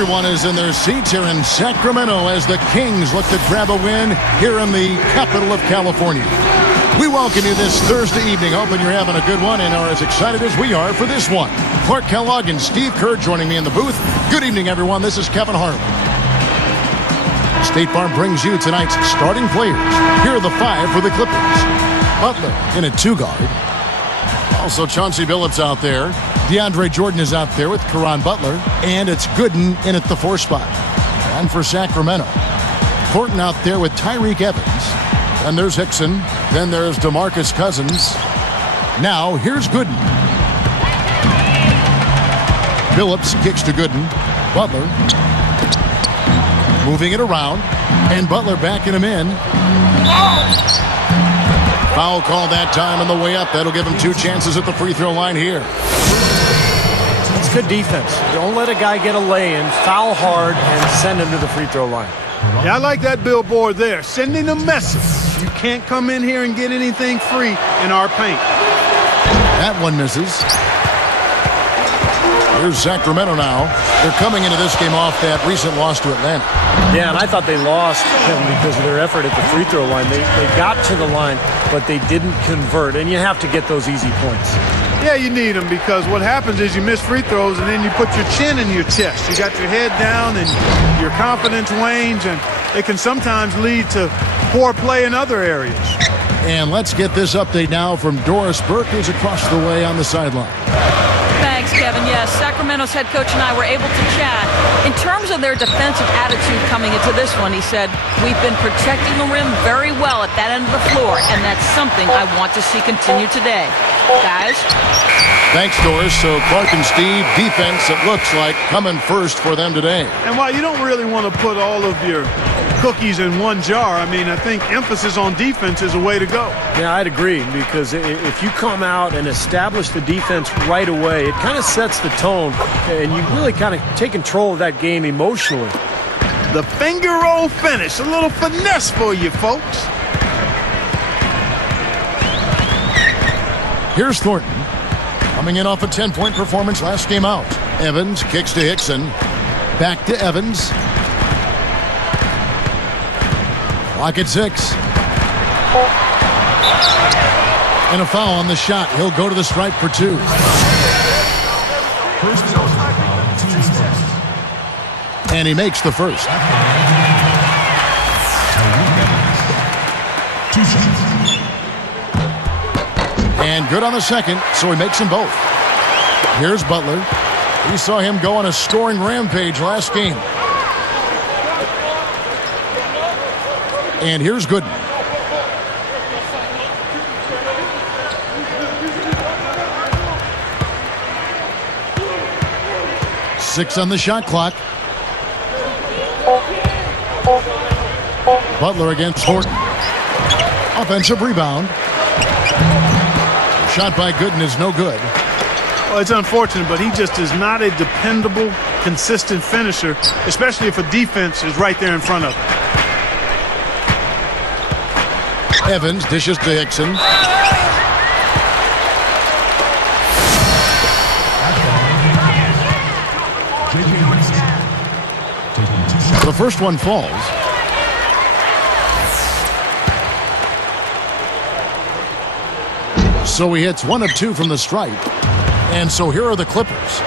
Everyone is in their seats here in Sacramento as the Kings look to grab a win here in the capital of California. We welcome you this Thursday evening, hoping you're having a good one and are as excited as we are for this one. Clark Kellogg and Steve Kerr joining me in the booth. Good evening, everyone. This is Kevin Harlan. State Farm brings you tonight's starting players. Here are the 5 for the Clippers. Butler in at 2 guard. Also Chauncey Billups out there. DeAndre Jordan is out there with Caron Butler. And it's Gooden in at the 4 spot. And for Sacramento, Thornton out there with Tyreke Evans. Then there's Hickson. Then there's DeMarcus Cousins. Now here's Gooden. Billups kicks to Gooden. Butler moving it around. And Butler backing him in. Foul call that time on the way up. That'll give him 2 chances at the free throw line here. It's good defense. Don't let a guy get a lay-in, foul hard, and send him to the free throw line. Yeah, I like that billboard there, sending a message. You can't come in here and get anything free in our paint. That one misses. Here's Sacramento now. They're coming into this game off that recent loss to Atlanta. Yeah, and I thought they lost because of their effort at the free throw line. They got to the line, but they didn't convert, and you have to get those easy points. Yeah, you need them because what happens is you miss free throws and then you put your chin in your chest. You got your head down and your confidence wanes, and it can sometimes lead to poor play in other areas. And let's get this update now from Doris Burke, who's across the way on the sideline. Thanks, Kevin. Yes, Sacramento's head coach and I were able to chat. In terms of their defensive attitude coming into this one, he said, we've been protecting the rim very well at that end of the floor, and that's something I want to see continue today. Guys? Thanks, Doris. So Clark and Steve, defense, it looks like, coming first for them today. And while you don't really want to put all of your cookies in one jar, I mean, I think emphasis on defense is a way to go. Yeah, I'd agree, because if you come out and establish the defense right away, it kind of sets the tone, and you really kind of take control of that game emotionally. The finger roll finish, a little finesse for you folks. Here's Thornton, coming in off a 10-point performance last game out. Evans kicks to Hickson. Back to Evans. Clock at 6. And a foul on the shot. He'll go to the stripe for 2. And he makes the first. And good on the second, so he makes them both. Here's Butler. We saw him go on a scoring rampage last game. And here's Gooden. Six on the shot clock. Butler against Thornton. Offensive rebound. Shot by Gooden is no good. Well, it's unfortunate, but he just is not a dependable, consistent finisher, especially if a defense is right there in front of him. Evans dishes to Hickson. The first one falls. So he hits 1 of 2 from the stripe. And so here are the Clippers,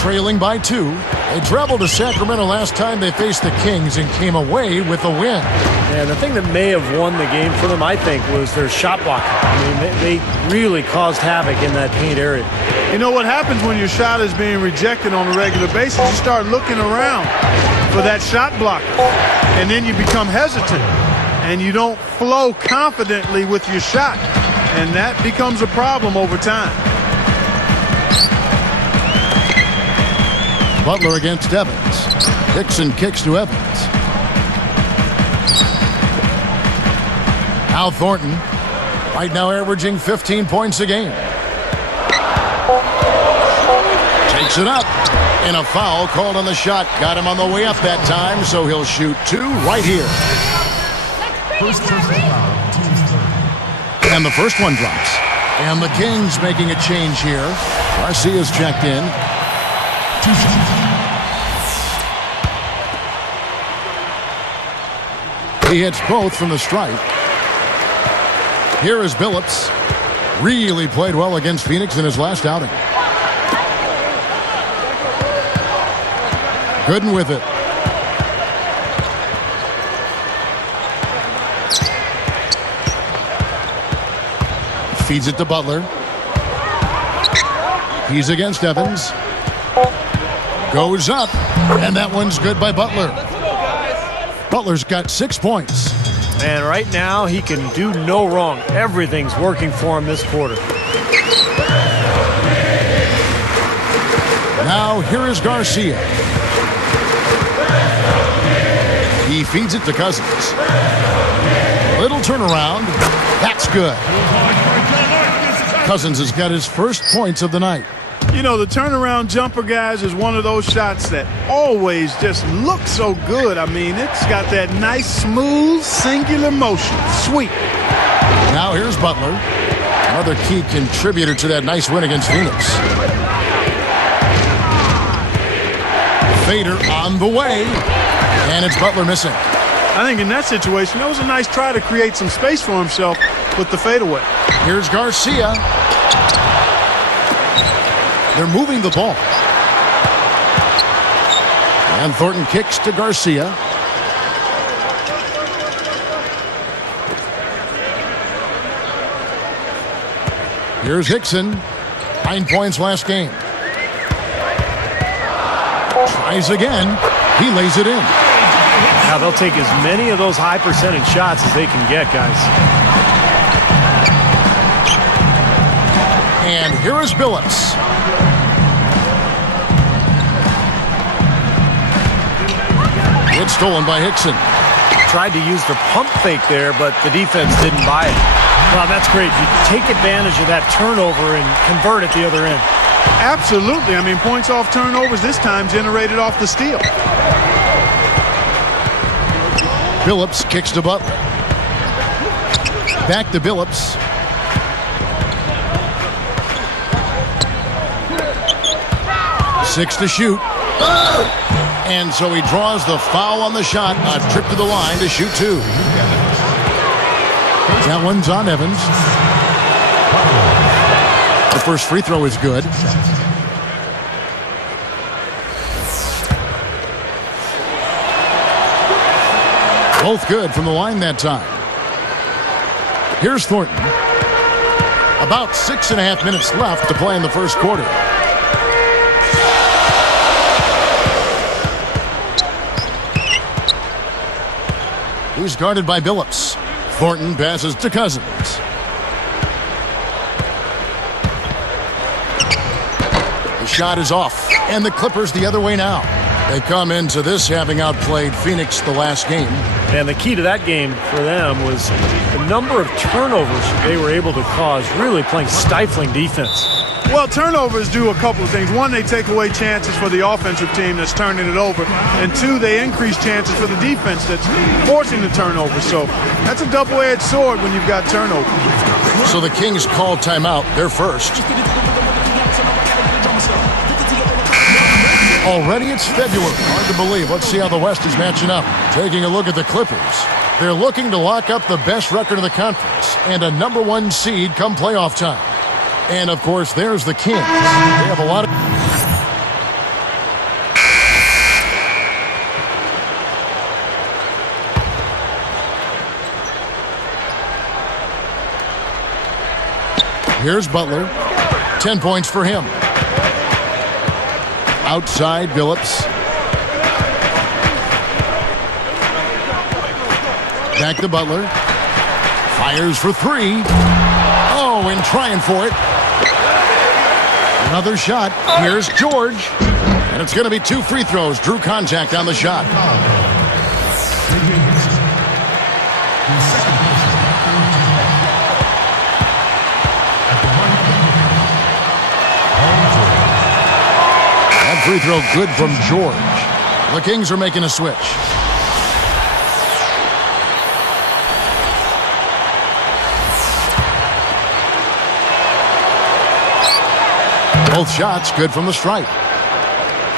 trailing by 2. They traveled to Sacramento last time they faced the Kings and came away with a win. Yeah, the thing that may have won the game for them, I think, was their shot blocking. I mean, they really caused havoc in that paint area. You know what happens when your shot is being rejected on a regular basis? You start looking around for that shot blocker, and then you become hesitant, and you don't flow confidently with your shot, and that becomes a problem over time. Butler against Evans. Hickson kicks to Evans. Al Thornton, right now averaging 15 points a game. Takes it up. And a foul called on the shot. Got him on the way up that time, so he'll shoot 2 right here. And the first one drops. And the Kings making a change here. Garcia's checked in. He hits both from the stripe. Here is Billups. Really played well against Phoenix in his last outing. Gooden with it. Feeds it to Butler. He's against Evans. Goes up, and that one's good by Butler. Butler's got 6 points. And right now, he can do no wrong. Everything's working for him this quarter. Now, here is Garcia. He feeds it to Cousins. Little turnaround. That's good. Cousins has got his first points of the night. You know, the turnaround jumper, guys, is one of those shots that always just looks so good. I mean, it's got that nice, smooth, singular motion. Sweet. Now here's Butler. Another key contributor to that nice win against Phoenix. Fader on the way. And it's Butler missing. I think in that situation, that was a nice try to create some space for himself with the fadeaway. Here's Garcia. They're moving the ball. And Thornton kicks to Garcia. Here's Hickson. 9 points last game. Tries again. He lays it in. Now they'll take as many of those high percentage shots as they can get, guys. And here is Billups. It's stolen by Hickson. Tried to use the pump fake there, but the defense didn't buy it. Well, that's great. You take advantage of that turnover and convert at the other end. Absolutely. I mean, points off turnovers this time generated off the steal. Billups kicks to Butler. Back to Billups. Six to shoot. And so he draws the foul on the shot. A trip to the line to shoot two. That one's on Evans. The first free throw is good. Both good from the line that time. Here's Thornton. About 6.5 minutes left to play in the first quarter. He's guarded by Billups. Thornton passes to Cousins. The shot is off, and the Clippers the other way now. They come into this having outplayed Phoenix the last game. And the key to that game for them was the number of turnovers they were able to cause, really playing stifling defense. Well, turnovers do a couple of things. One, they take away chances for the offensive team that's turning it over. And two, they increase chances for the defense that's forcing the turnover. So that's a double-edged sword when you've got turnovers. So the Kings call timeout. They're first. Already it's February. Hard to believe. Let's see how the West is matching up. Taking a look at the Clippers. They're looking to lock up the best record in the conference and a #1 seed come playoff time. And, of course, there's the Kings. They have a lot of... Here's Butler. 10 points for him. Outside, Billups. Back to Butler. Fires for three. Oh, and trying for it. Another shot. Here's George. And it's going to be 2 free throws. Drew contact on the shot. That free throw good from George. The Kings are making a switch. Both shots good from the stripe.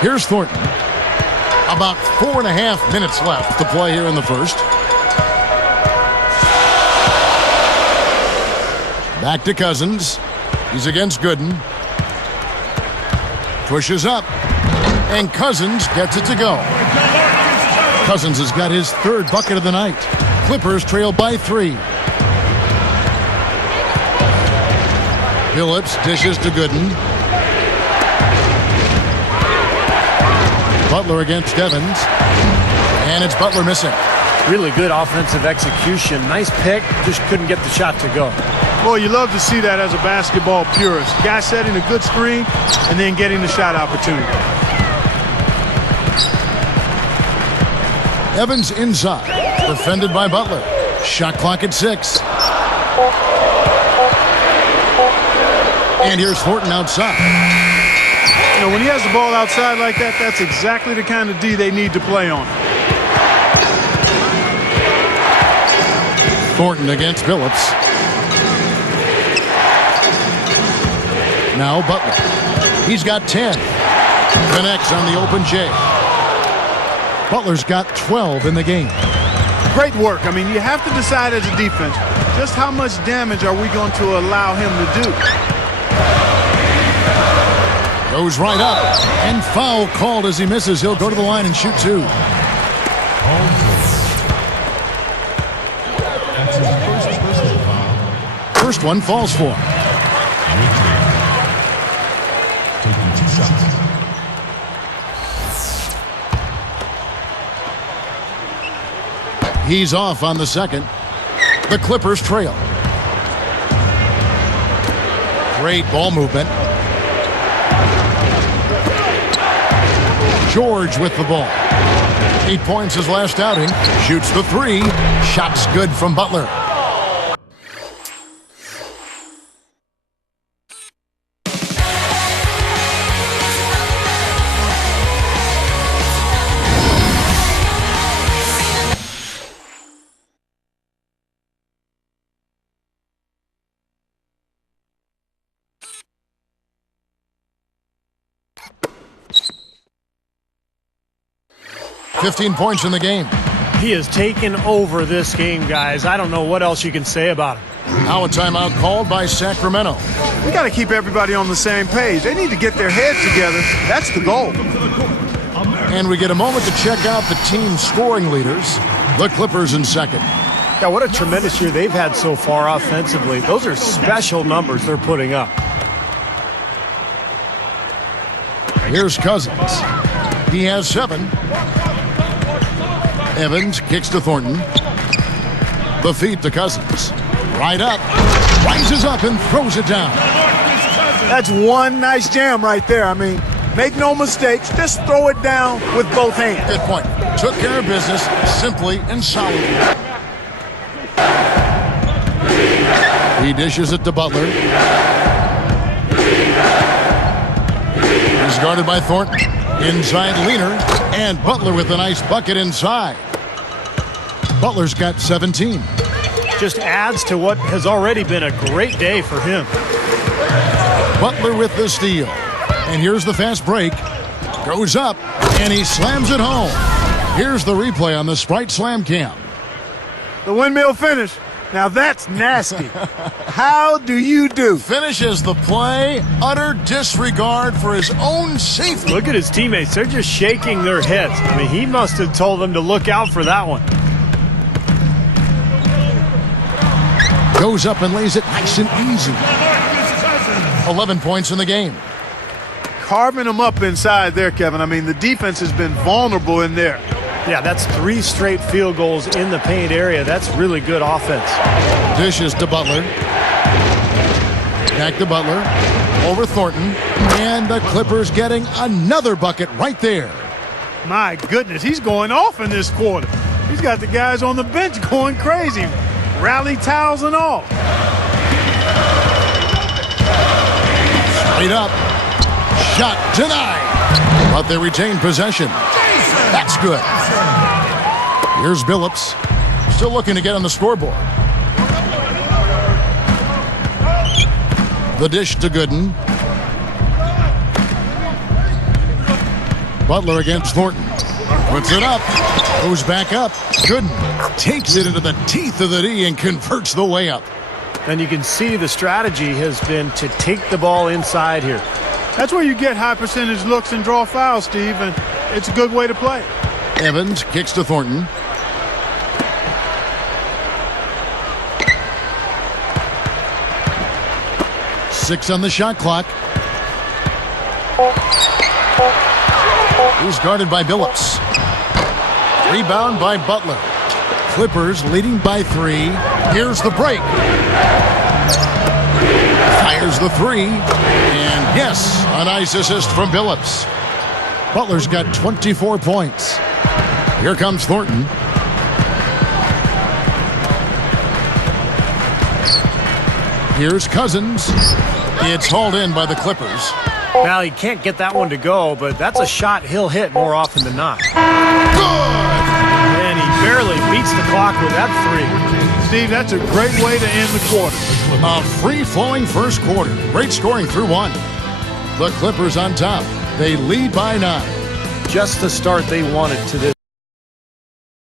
Here's Thornton. About 4.5 minutes left to play here in the first. Back to Cousins. He's against Gooden. Pushes up. And Cousins gets it to go. Cousins has got his third bucket of the night. Clippers trail by 3. Phillips dishes to Gooden. Butler against Evans. And it's Butler missing. Really good offensive execution. Nice pick, just couldn't get the shot to go. Well, you love to see that as a basketball purist. Guy setting a good screen and then getting the shot opportunity. Evans inside. Defended by Butler. Shot clock at 6. And here's Thornton outside. You know, when he has the ball outside like that, that's exactly the kind of D they need to play on. Thornton against Phillips. Now Butler. He's got 10. Connects on the open J. Butler's got 12 in the game. Great work. I mean, you have to decide as a defense, just how much damage are we going to allow him to do? Goes right up. And foul called as he misses. He'll go to the line and shoot 2. First one falls for him. He's off on the second. The Clippers trail. Great ball movement. George with the ball. 8 points his last outing. Shoots the 3. Shot's good from Butler. .15 points in the game. He has taken over this game, guys. I don't know what else you can say about him. Now a timeout called by Sacramento. We got to keep everybody on the same page. They need to get their heads together. That's the goal. And we get a moment to check out the team's scoring leaders. The Clippers in second. Yeah, what a tremendous year they've had so far offensively. Those are special numbers they're putting up. Here's Cousins. He has 7. Evans kicks to Thornton. The feed to Cousins. Right up. Rises up and throws it down. That's one nice jam right there. I mean, make no mistakes. Just throw it down with both hands. Good point. Took care of business simply and solidly. He dishes it to Butler. He's guarded by Thornton. Inside Leaner. And Butler with a nice bucket inside. Butler's got 17. Just adds to what has already been a great day for him. Butler with the steal. And here's the fast break. Goes up, and he slams it home. Here's the replay on the Sprite Slam Cam. The windmill finish. Now that's nasty. How do you do? Finishes the play. Utter disregard for his own safety. Look at his teammates. They're just shaking their heads. I mean, he must have told them to look out for that one. Goes up and lays it nice and easy. 11 points in the game. Carving them up inside there, Kevin. I mean, the defense has been vulnerable in there. Yeah, that's 3 straight field goals in the paint area. That's really good offense. Dishes to Butler. Back to Butler. Over Thornton. And the Clippers getting another bucket right there. My goodness, he's going off in this quarter. He's got the guys on the bench going crazy. Rally towels and all. Straight up. Shot denied. But they retain possession. That's good. Here's Billups. Still looking to get on the scoreboard. The dish to Gooden. Butler against Thornton. Puts it up. Goes back up. Gooden takes it into the teeth of the D and converts the layup. And you can see the strategy has been to take the ball inside here. That's where you get high percentage looks and draw fouls, Steve, and it's a good way to play. Evans kicks to Thornton. Six on the shot clock. He's guarded by Billups. Rebound by Butler. Clippers leading by 3. Here's the break. Fires the 3. And yes, a nice assist from Billups. Butler's got 24 points. Here comes Thornton. Here's Cousins. It's hauled in by the Clippers. Now, he can't get that one to go, but that's a shot he'll hit more often than not. Good! And he barely beats the clock with that 3. Steve, that's a great way to end the quarter. A free-flowing first quarter. Great scoring through 1. The Clippers on top. They lead by 9. Just the start they wanted to this